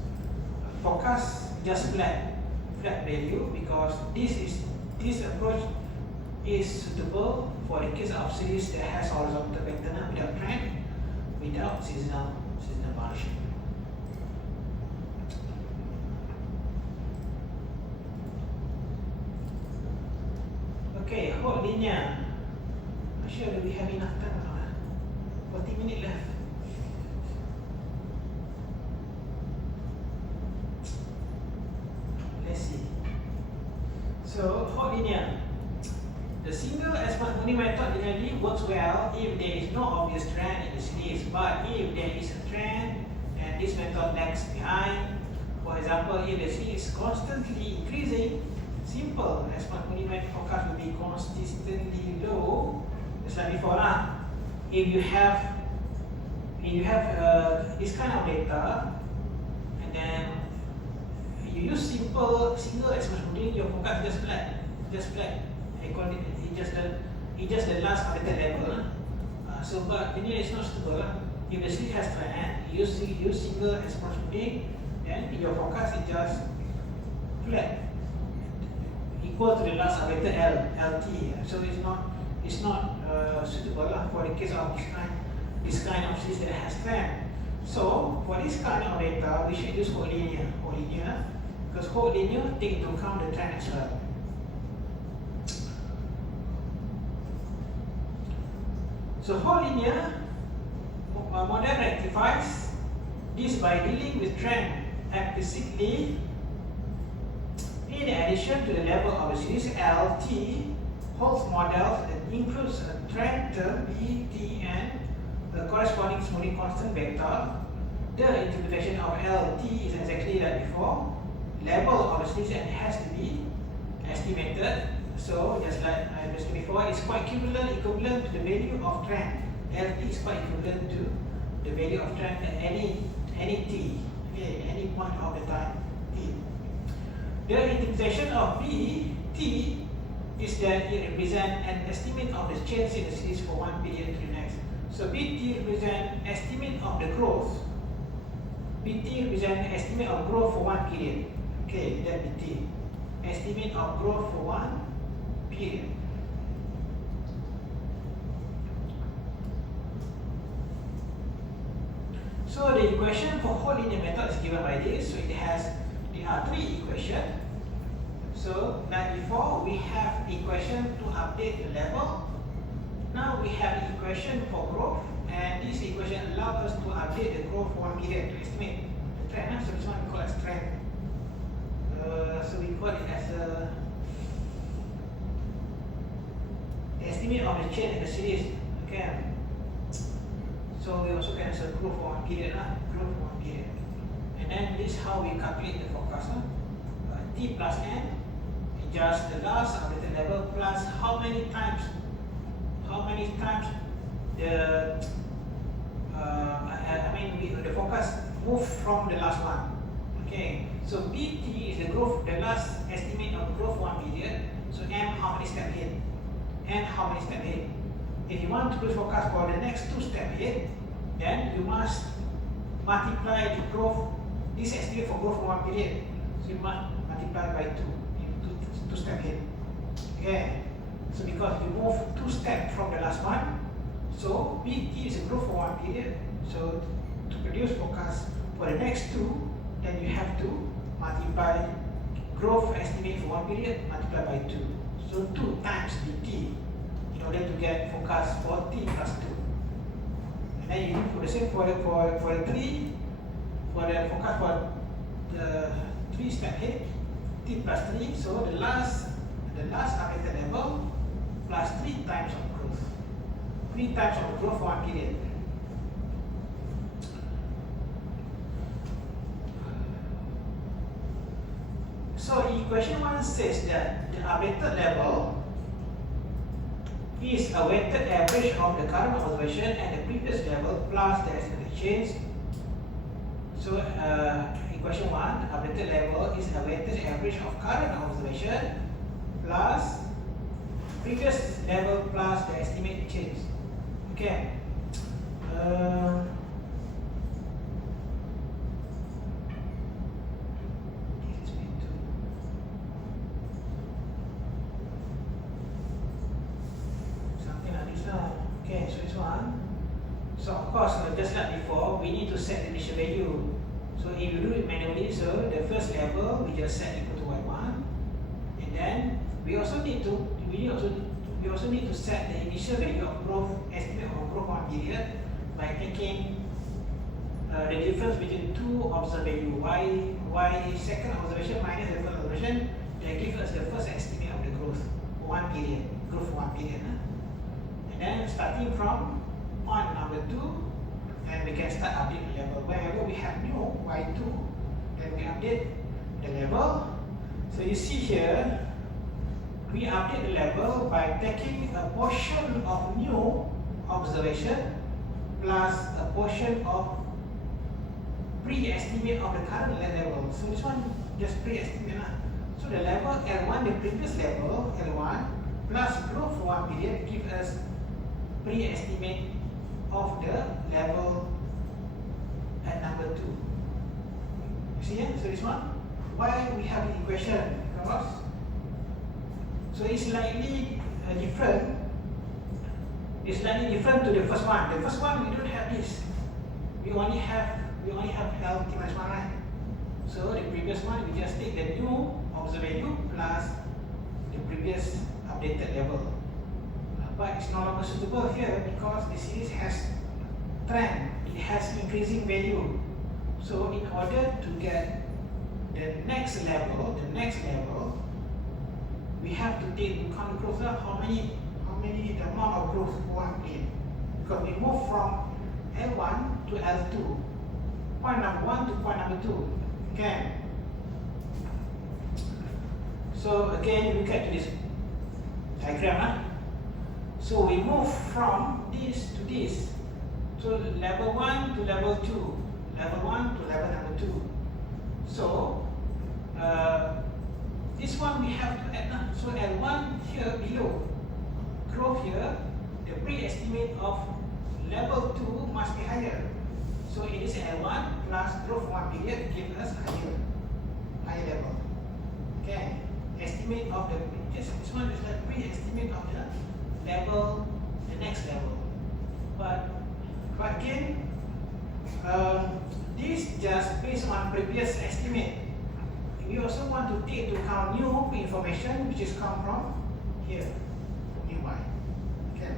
forecast just flat value because this approach is suitable for the case of series that has horizontal pattern without trend, without seasonal variation. Okay, hot linear. I'm sure that we have enough time now. 40 minutes left. Let's see. So, hot linear. The single exponent only method generally works well if there is no obvious trend in the series, but if there is a trend and this method lags behind, for example, if the series is constantly increasing, simple exponent only method forecast will be consistently low. Just like before lah. If you have this kind of data, and then you use single exponent modeling, your forecast just flat. It's just the last updated level. So but linear is not suitable. if the series has trend, you use single exponential moving, then your forecast is just flat, equal to the last operator LT. So it's not suitable for the case of this kind of series that has trend. So for this kind of data, we should use whole linear, because whole linear take into account the trend as well. So whole linear model rectifies this by dealing with trend explicitly. In addition to the level of the series LT, holds models that includes a trend term B, T, and the corresponding smoothing constant vector. The interpretation of LT is exactly like before. Level of the series has to be estimated. So just like I mentioned before, it's quite equivalent to the value of trend. LT is quite equivalent to the value of trend at any t, okay, any point of the time t. The interpretation of B, T, is that it represents an estimate of the change in the series for one period to the next. So BT represents estimate of the growth. BT represents estimate of growth for one period. Okay, that BT. Estimate of growth for one period. So the equation for whole linear method is given by this. So there are three equations. So like before, we have equation to update the level. Now we have the equation for growth, and this equation allows us to update the growth for one period to estimate the trend. So this one we call as trend. So we call it as the estimate of the change in the series. Okay. So we also can also growth for one period, growth for one period. And then this is how we calculate the forecast. T plus n, just the last updated level plus how many times the the forecast move from the last one. Okay, so BT is the growth, the last estimate of growth one period. So M, how many steps ahead? N, how many steps ahead? If you want to do forecast for the next 2 steps ahead, then you must multiply the growth, this estimate for growth for one period. So you must multiply by 2 in 2 steps ahead. Okay, so because you move 2 steps from the last one, so BT is a growth for one period. So to produce forecast for the next 2, then you have to multiply growth estimate for one period multiply by 2. So 2 times BT in order to get forecast for T plus 2. And then you do the same for the 3, for the forecast for the 3 step ahead, T plus 3. So the last updated level plus 3 times of growth. 3 times of growth for one period. So equation 1 says that the updated level is a weighted average of the current observation and the previous level plus the estimated change. So equation 1, updated level is a weighted average of current observation plus previous level plus the estimated change. Okay. Okay, so this one. So of course, just like before, we need to set the initial value. So if you do it manually, so the first level we just set equal to y1, and then we also need to set the initial value of growth estimate of growth one period by taking the difference between two observed value y second observation minus the first observation. That gives us the first estimate of the growth for one period, growth for one period. And then starting from point number 2, then we can start update the level. Wherever we have new y2, then we update the level. So you see here, we update the level by taking a portion of new observation plus a portion of pre-estimate of the current level. So this one just pre-estimate. So the level L1, the previous level L1 plus growth for one period gives us pre-estimate of the level See here? So this one, why we have the equation? Because so it's slightly different. It's slightly different to the first one. The first one we don't have this. We only have L t minus 1, right? So the previous one we just take the new observed value plus the previous updated level. But it's no longer suitable here because the series has trend. It has increasing value. So in order to get the next level, we have to take into account growth. How many the amount of growth for one plane. Because we move from L1 to L2. Point number 1 to point number 2. Okay. So again, look at this diagram. So we move from this to this. So level 1 to level 2. Level 1 to level number 2. So this one we have to add now. So L1 here below. Growth here, the pre-estimate of level 2 must be higher. So it is L1 plus growth for one period gives us higher level. Okay. Estimate of the this one is like pre-estimate of the level, the next level. But again, this just based on previous estimate. We also want to take into account new information which is come from here, new y. Okay.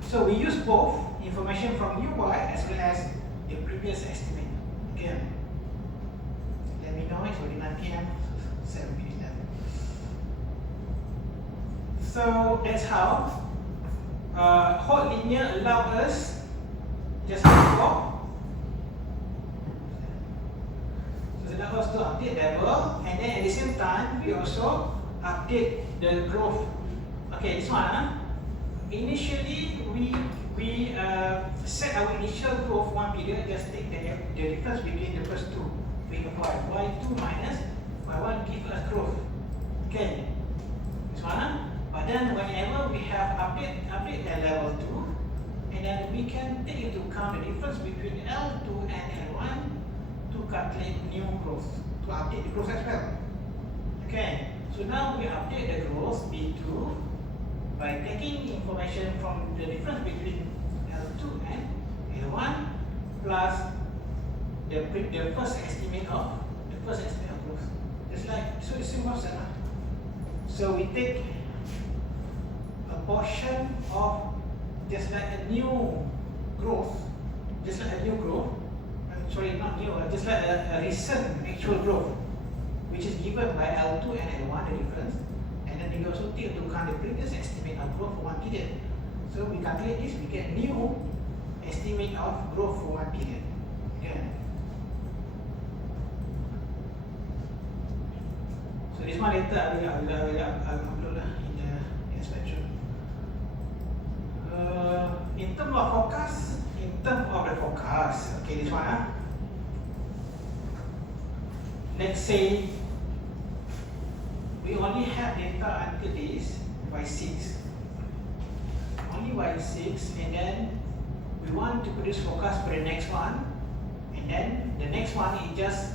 So we use both information from new y as well as the previous estimate. Again, let me know it's already 9 p.m. 7 p.m. So that's how hot linear allow us just before. Allow us to update level, and then at the same time we also update the growth. Okay, this one. Initially we set our initial growth one period. Just take the difference between the first two. We apply y2 minus y1 give us growth. Okay, this one. But then whenever we have update the level 2, and then we can take into account the difference between L2 and L1 to calculate new growth, to update the growth as well. Okay, so now we update the growth B2 by taking information from the difference between L2 and L1 plus the first estimate of growth. Just like so, the same concept. So we take a portion of just like a new growth, sorry, not new, just like a recent actual growth, which is given by L2 and L1, the difference, and then we also take into account the previous estimate of growth for one period. So we calculate this, we get new estimate of growth for one period. Okay. So this one later I will upload in the spectrum. In terms of the forecast, okay, this one. Let's say we only have data until this y6, only y6, and then we want to produce forecast for the next one, and then the next one is just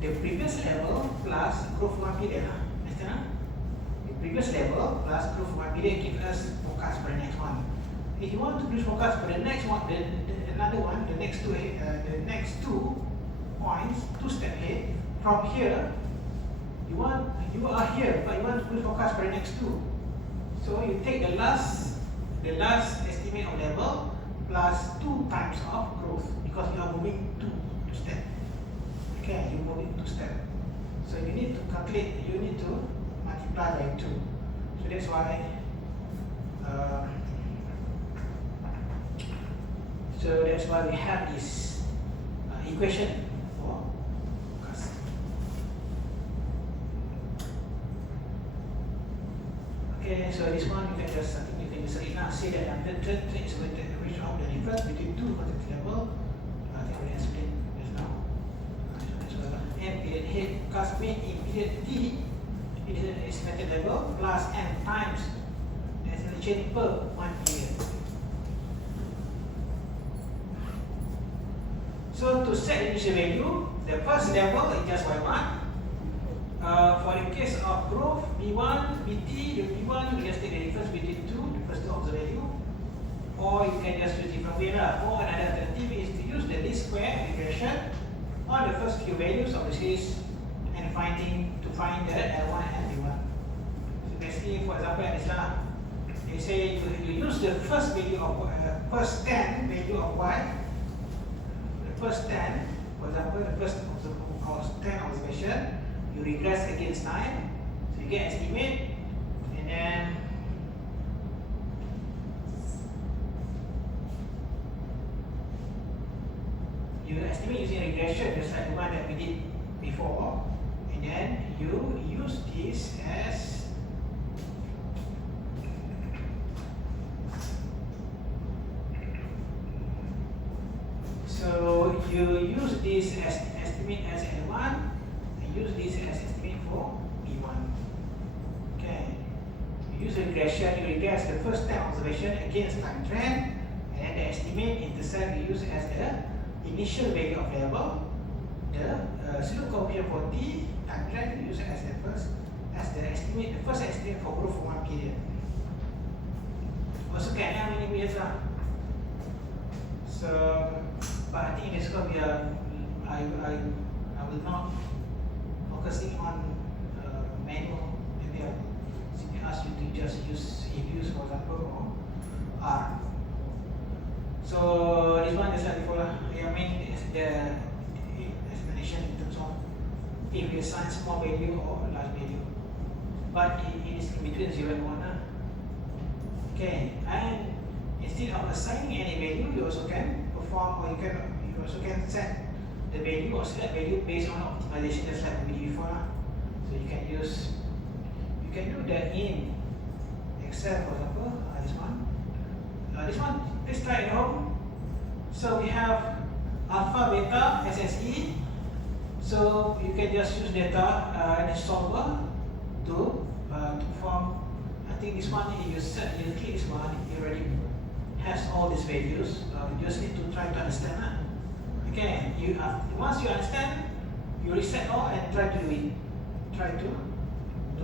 the previous level plus growth one period. Understand? The previous level plus growth one period gives us forecast for the next one. If you want to produce forecast for the next one, another one, the next two points, 2 steps ahead. From here, you are here, but you want to produce forecast for the next two. So you take the last estimate of level plus 2 times of growth because you are moving 2 steps. Okay, you moving 2 steps. So you need to calculate. You need to multiply by 2. So that's why. So that's why we have this equation for forecast. Okay, so this one you can just say that the trend is going to average out the difference between two quantity level. I think we explain just now. M period head forecast made in period T, it is an estimated level plus M times the estimation per one period. So to set the initial value, the first level is just y1. For the case of growth B1, BT, the B1, you just take the difference between the first two of the value. Or you can just use different way lah. Or another alternative is to use the least square regression on the first few values of the series and to find the L1 and B1. So basically, for example, like this lah. They say you use the first value of first 10 value of y. The first 10, for example, the first of 10 observation. You regress against 9, so you get estimate, and then you estimate using regression just like the one that we did before, and then you use this as estimate as L1. Use this as estimate for B1. Okay. You use regression, you regress the first 10 observation against time trend, and then the estimate intercept you use as the initial value of level. The absolute coefficient for T time trend you use as the first estimate for growth for one period. Also can have many ways lah. So, but I think in this course I will not focusing on manual. Maybe I simply ask you to just use ABUs, for example, or R. So this one just like before, I mean is the explanation in terms of if you assign small value or large value, but it is in between 0 and 1. Okay, and instead of assigning any value, you also can perform, or you also can set the value or select value based on optimization just like we did before. So you can do that in Excel, for example. This one, please try it at home. So we have alpha, beta, SSE. So you can just use data in a solver to form. I think this one you click this one, it already has all these values. You just need to try to understand that. Okay, once you understand, you reset all and try to do it. Try to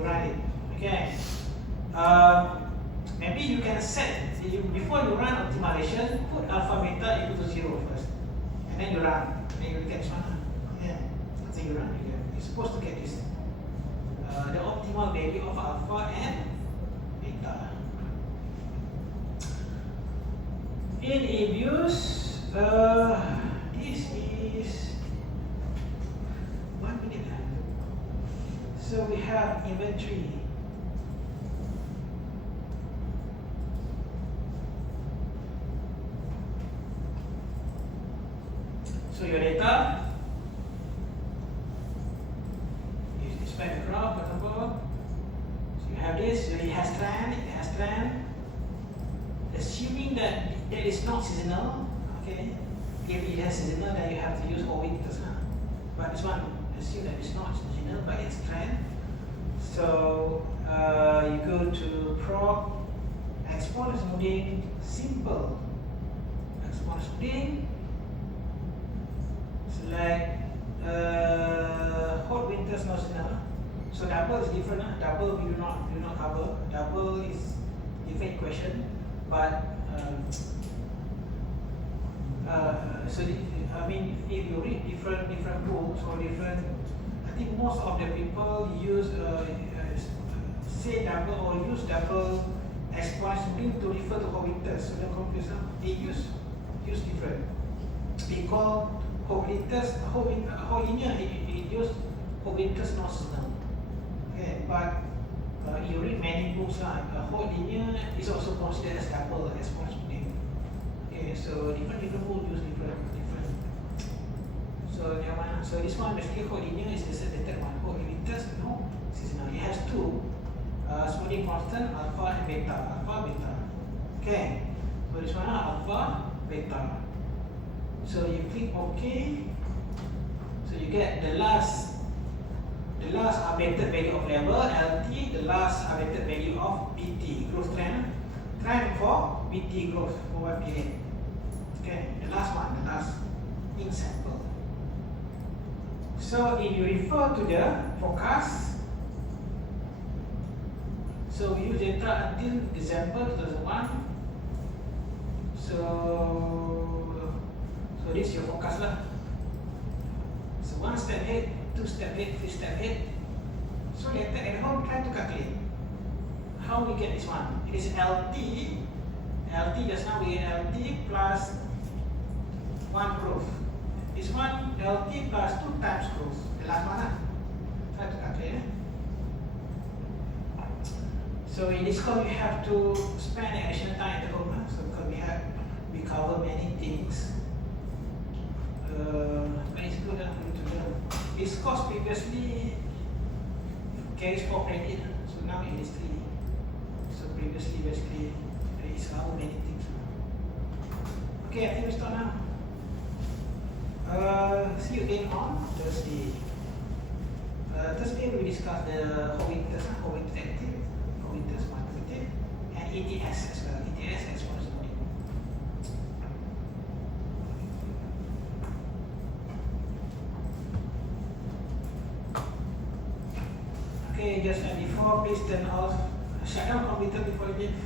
run it. Okay. Maybe you can set before you run optimization, put alpha beta equal to 0 first, and then you run. Then you get this one. Yeah. After you run, you're supposed to get this. The optimal value of alpha and beta. In ABUs, this is 1 minute. So we have inventory. So your data is displayed the graph, for example. So you have this, so it has trend. Assuming that that is not seasonal, okay. If it has seasonal, then you have to use all winters. But this one, assume that it's not seasonal, but it's trend. So you go to prop, exponent smoothing, simple exponent smoothing. Select hot winters not seasonal. So double is different. Double we do not cover. Double is different equation, but so I mean, if you read different books or different, I think most of the people use say double or use double exponent smoothing to refer to hot winters. So don't confuse them. They use different. They call hot winters hot linear. It use hot winters not seasonal. Okay, but you read many books like hot linear is also considered as double exponent smoothing. Okay, so different books use different. So this one basically hot linear is the third one. Hot winters no seasonal. It has two smoothing constant, alpha and beta. Alpha, beta. Okay, so this one alpha, beta. So you click OK. So you get the last updated value of level LT, the last updated value of BT, growth trend for BT growth for one period. Okay, the last given sample. So if you refer to the forecast, so we use data until December 2001. So this is your forecast lah. So 1 step ahead, 2 step ahead, 3 step ahead. So later at home try to calculate how we get this one. It is LT. LT just now we get LT plus 1 growth. This one LT plus 2 times growth. The last one lah. Try to calculate. So in this course we have to spend additional time at home. So because we cover many things. But it's good to learn. This course previously carries 4 credit. So now it is 3. So previously basically there is how many things. Okay, I think we start now. See you again on Thursday. Thursday we discuss the Howiters active, Howiters mathematic, and ETS as well. ETS exponential modeling. Okay, just before, please turn off, shut down computer before you leave.